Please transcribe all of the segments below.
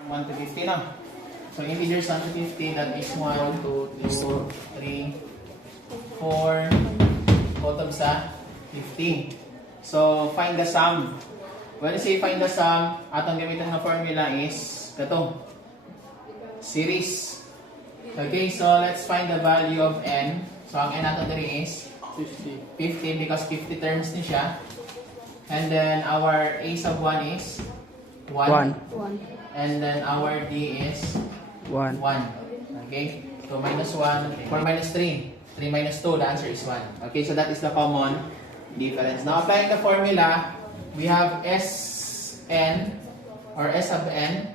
1 to 50 na. So integers 1 to 50, that is 1, 2, 3, 4, bottom sa 50. So find the sum. When you say find the sum, atong gamitan na formula is ito. Series. Okay, so let's find the value of n. So ang n natin diri is 50 because 50 terms ni siya. And then our a sub 1 is 1. And then our d is 1. Okay? So minus 1, 4 minus 3. 3 minus 2, the answer is 1. Okay, so that is the common difference. Now applying the formula, we have Sn or S sub n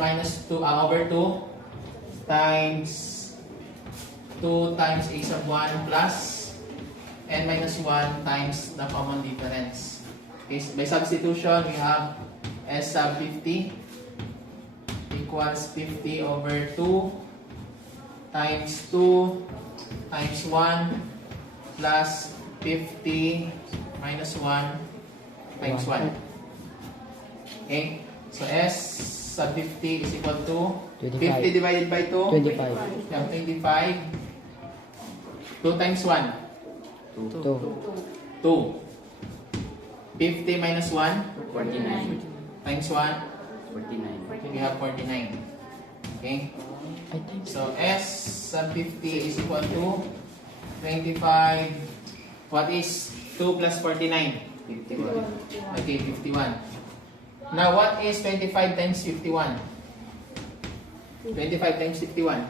minus 2 over 2 times 2 times a sub 1 plus n minus 1 times the common difference. Okay, so by substitution, we have S sub 50 equals 50 over 2 times 2 times 1 plus 50 minus 1 times 1. Okay, so S sub 50 is equal to 25. 50 divided by 2? 25. Yeah, 25. 2 times 1? 2. 2. 50 minus 1? 49. Times 1? 49. We have 49. Okay? So S sub 50 is equal to 25. What is 2 plus 49? 51. Okay, 51. Now, what is 25 times 51? 25 times 51.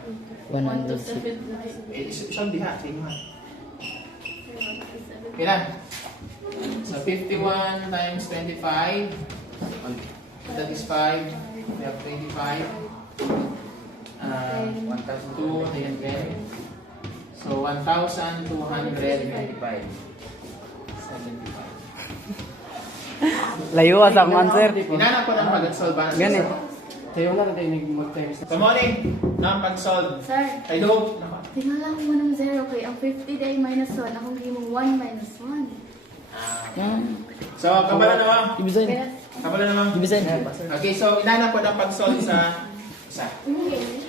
106. Siyang diha, sa inyo ha. Okay lang. So, 51 times 25. That is 5. We have 25. 1,002. Ayan, then. So, 1,225. 75. Layo sa akong answer. Inanap ko ng pag-solve. Ganit. Tayo na natin mag-times. Good morning. Ng pag-solve. Sir, I do. tingala mo ng 0 kay ang 50 day minus 1. Akong gimong 1 minus 1. So, kabala naman. Ibisan. Kaya, Kabala naman. Ibisan. Okay, so inanap ko ng pag-solve sa isa. okay.